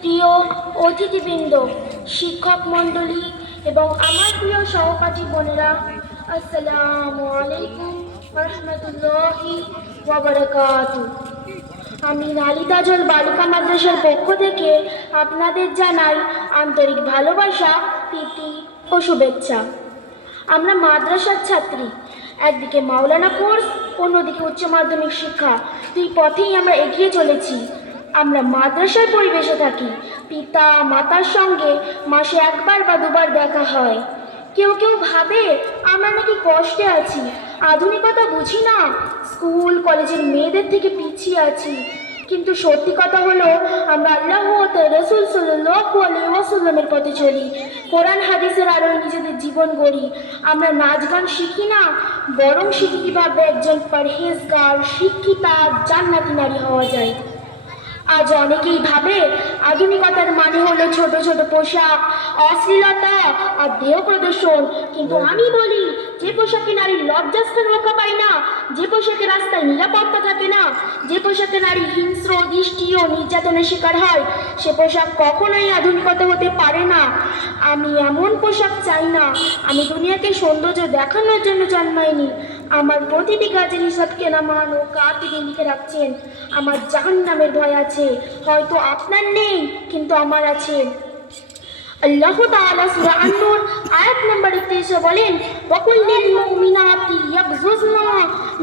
প্রিয় অতিথিবৃন্দ, শিক্ষক মণ্ডলী এবং আমার প্রিয় সহপাঠী বোনেরা, আসসালামু আলাইকুম ওয়া রাহমাতুল্লাহি ওয়া বারাকাতুহু। আমি নালিতাজল বালিকা মাদ্রাসার পক্ষ থেকে আপনাদের জানাই আন্তরিক ভালোবাসা, প্রীতি ও শুভেচ্ছা। আমরা মাদ্রাসার ছাত্রী, একদিকে মাওলানা কোর্স, অন্যদিকে উচ্চ মাধ্যমিক শিক্ষা, দুই পথেই আমরা এগিয়ে চলেছি। আমরা মাদ্রাসার পরিবেশে থাকি, পিতা মাতার সঙ্গে মাসে একবার বা দুবার দেখা হয়। কেউ কেউ ভাবে আমরা নাকি কষ্টে আছি, আধুনিকতা বুঝি না, স্কুল কলেজের মেয়েদের থেকে পিছিয়ে আছি। কিন্তু সত্যি কথা হলো, আমরা আল্লাহ ও তার রাসূল সাল্লাল্লাহু আলাইহি ওয়াসাল্লামের পথে চলি, কোরআন হাদিসের আলোয় নিজেদের জীবন গড়ি। আমরা নাচ গান শিখি না, বরং শিখি কিভাবে একজন পরহেজগার, শিক্ষিতা, জান্নাতি নারী হওয়া যায়। আজ অনেকেই ভাবে আধুনিকতার মানে হলো ছোট ছোট পোশাক, অশ্লীলতা আর দেহ প্রদর্শন। কিন্তু আমি বলি, যে পোশাকে নারীর লজ্জাস্থান রক্ষা পায় না, যে পোশাকে রাস্তায় নিরাপত্তা থাকে না, যে পোশাকে নারী হিংস্র দৃষ্টি ও নির্যাতনের শিকার হয়, সে পোশাক কখনোই আধুনিকতা হতে পারে না। আমি এমন পোশাক চাই না। আমি দুনিয়াকে সৌন্দর্য দেখানোর জন্য জন্মাইনি। আমার প্রতিটি কাজের হিসাব কেনা মান ও কার তিনি লিখে রাখছেন। আমার জাহান্নামের ভয় আছে, হয়তো আপনার নেই, কিন্তু আমার আছে। আল্লাহ তাআলা সূরা আন-নূর আয়াত নম্বর 31 বলেন, ওয়াকুল লিল মুমিনাতি ইয়াগযুযনা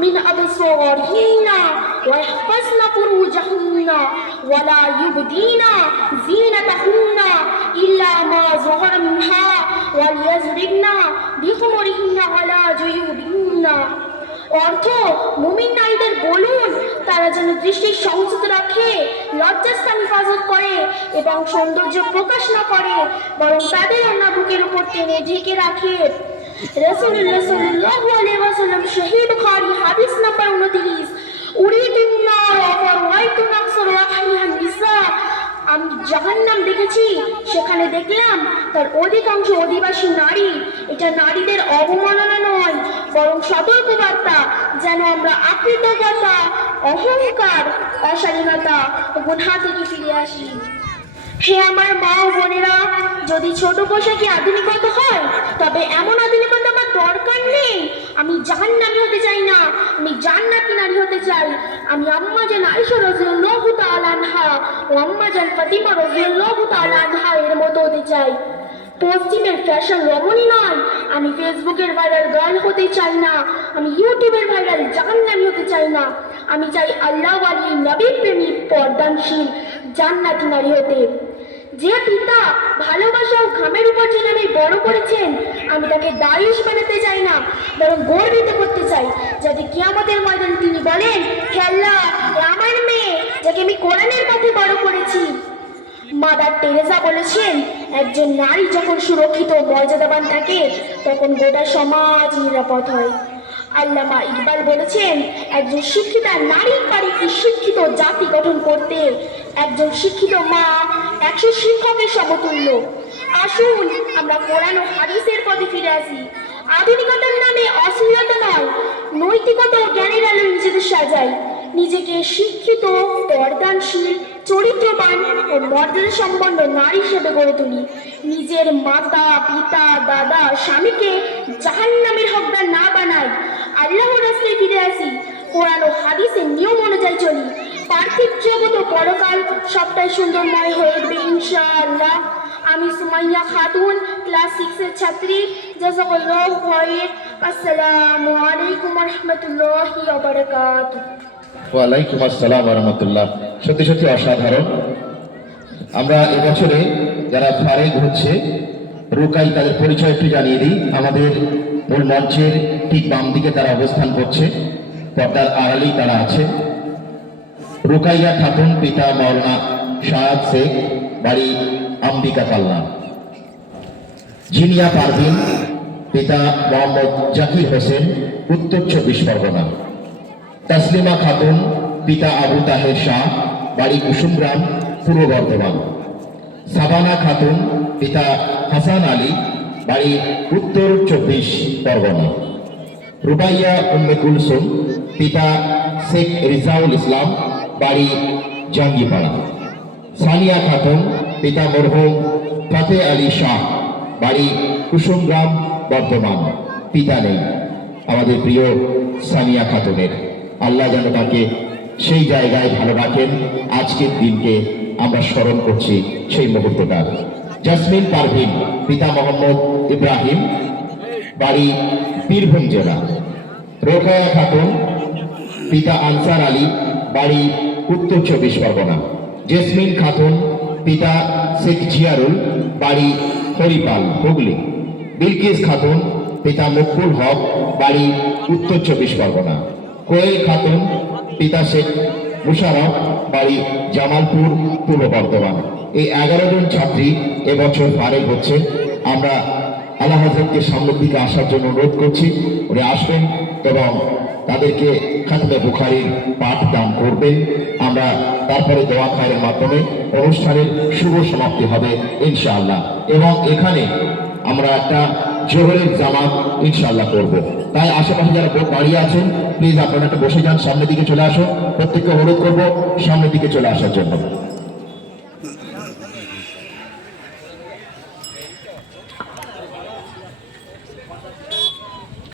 মিন আবসারিহিন্না ওয়া ইয়াহফাযনা ফুরুজাহুন্না ওয়া লা ইউবদিনা যিনাতাহুন্না ইল্লা মা যাহারা মিনহা ওয়া লিয়াযরিবনা বিখুমুরিহিন্না আলা জুয়ুবিহিন্না। অর্থ, মুমিন নারীদের বলুন, তারা যেন দৃষ্টির সংযত রাখে, লজ্জাস্থান হেফাজত করে এবং সৌন্দর্য প্রকাশ না করে, বরং তাদের অন্য বুকের উপর টেনে ঢেকে রাখে। রাসূলুল্লাহ সাল্লাল্লাহু আলাইহি ওয়াসাল্লাম, সহিহ বুখারী হাদিস নাম্বার 29, উরিদুন নার ওয়া রাআইতু আকসারা আহলিহান নিসা। আমি জাহান্নাম দেখেছি, সেখানে দেখলাম তার অধিকাংশ অধিবাসী নারী। এটা নারীদের অবমাননা নয়, বরং সতর্কবার্তা, যেন আমরা আকৃতজ্ঞতা, অহংকার, অশালীনতা ও গুনাহ থেকে ফিরে আসি। হে আমার মা ও বোনেরা, যদি ছোট পোশাকে আধুনিকতা হয়, তবে এমন আধুনিকতা আমার দরকার নেই। আমি জাহান্নামী হতে চাই না, আমি জান্নাতি নারী হতে চাই। আমি আম্মা জান আয়েশা রাদিয়াল্লাহু তাআলা আনহা ও আম্মা জান ফাতিমা রাদিয়াল্লাহু তাআলা আনহা এর মতো হতে চাই। পশ্চিমের ফ্যাশন রমণী নয়, আমি ফেসবুকের ভাইরাল গার্ল হতে চাই না, আমি ইউটিউবের ভাইরাল জাহান্নামী হতে চাই না। আমি চাই আল্লাহ ওয়ালি, নবী প্রেমী, পর্দানশীল, জান্নাতি নারী হতে। যে পিতা ভালোবাসা ও ঘামের উপার্জন আমি বড় করেছেন, আমি তাকে দায়ুষ বানাতে চাই না, বরং গর্বিত করতে চাই, যাতে কিয়ামতের ময়দানে তিনি বলেন, হে আল্লাহ, এ আমার মেয়ে, যাকে আমি কোরআনের পথে বড় করেছি। মাদার টেরেসা বলেছেন, একজন নারী যখন সুরক্ষিত ও মর্যাদাবান থাকে, তখন গোটা সমাজ নিরাপদ হয়। আল্লামা ইকবাল বলেছেন, একজন শিক্ষিতা নারী পারে একটি শিক্ষিত জাতি গঠন করতে। একজন শিক্ষিত মা 100 শিক্ষকের সমতুল্য। আসুন আমরা কোরআন ও হাদিসের পথে ফিরে আসি। আধুনিকতার নামে অশ্লীলতা নয়, নৈতিকতা ও জ্ঞানের আলো নিজেদের সাজাই। নিজেকে শিক্ষিত, পর্দানশীল, চরিত্রবান ও মর্যাদা সম্পন্ন নারী হিসেবে গড়ে তুলি। নিজের মাতা, পিতা, দাদা, স্বামীকে জাহান্নামের হকদার না বানাই। আল্লাহর রাস্তায় ফিরে আসি, কোরআন ও হাদিসের নিয়ম অনুযায়ী চলি। পার্থিব জগৎ ও পরকাল সবটাই সুন্দরময় হয়ে উঠবে ইনশাআল্লাহ। আমি সুমাইয়া খাতুন, ক্লাস 6 এর ছাত্রী। জাযাকাল্লাহু খায়র। আসসালামু আলাইকুম ওয়া রাহমাতুল্লাহি ওয়া বারাকাতুহু। ওয়ালাইকুম আসসালাম ওয়া রাহমাতুল্লাহ। সত্যি সত্যি অসাধারণ। আমরা এবছরে যারা ফারেগ হচ্ছে, রুকাই, তাদের পরিচয় একটু জানিয়ে দিই। আমাদের মূল মঞ্চের ঠিক বাম দিকে তারা অবস্থান করছে, পর্দার আড়ালেই তারা আছে। রুকাইয়া খাতুন, পিতা মাওলানা শাহাদ শেখ, বাড়ি আম্বিকা পাল্লা। জিনিয়া পারভিন, পিতা মোহাম্মদ জাকির হোসেন, উত্তর 24 পরগনা। তাসলিমা খাতুন, পিতা আবু তাহের শাহ, বাড়ি কুসুমগ্রাম, পূর্ব বর্ধমান। সাবানা খাতুন, পিতা হাসান আলী, বাড়ি উত্তর 24 পরগনা। রুবাইয়া উম্মে কুলসুম, পিতা শেখ রিজাউল ইসলাম, বাড়ি জাঙ্গিপাড়া। সানিয়া খাতুন, পিতা মরহুম ফতে আলী শাহ, বাড়ি কুসুমগ্রাম, বর্ধমান। পিতা নেই আমাদের প্রিয় সামিয়া খাতুনের। আল্লাহ যেন তাকে সেই জায়গায় ভালো রাখেন। আজকের দিনকে আমরা স্মরণ করছি সেই মুহূর্তটা। জাসমিন পারভিন, পিতা মোহাম্মদ ইব্রাহিম, বাড়ি বীরভূম জেলা। রোকেয়া খাতুন, পিতা আনসার আলী, বাড়ি উত্তর 24 পরগনা। জেসমিন খাতুন, পিতা শেখ জিয়ারুল, বাড়ি হরিপাল, হুগলি। বিলকিস খাতুন, পিতা মকবুল হক, বাড়ি উত্তর 24 পরগনা। কোয়েল খাতুন, পিতা শেখ মুশারফ, বাড়ি জামালপুর, পূর্ব বর্ধমান। এই 11 জন ছাত্রী এবছর ফারেক হচ্ছে। আমরা আল্লাহ হযরতকে সামনের দিকে আসার জন্য অনুরোধ করছি, উনি আসবেন এবং তাদেরকে খাতমে বুখারীর পাঠ দান করবেন। আমরা তারপরে দোয়া খায়ের মাধ্যমে অনুষ্ঠানের শুভ সমাপ্তি হবে ইনশাআল্লাহ। এবং এখানে আমরা একটা জোহরের জামাত ইনশাআল্লাহ করব। তাই আশেপাশে যারা দাঁড়িয়ে আছেন, প্লিজ আপনারা একটা বসে যান, সামনের দিকে চলে আসুন। প্রত্যেককে অনুরোধ করবো সামনের দিকে চলে আসার জন্য।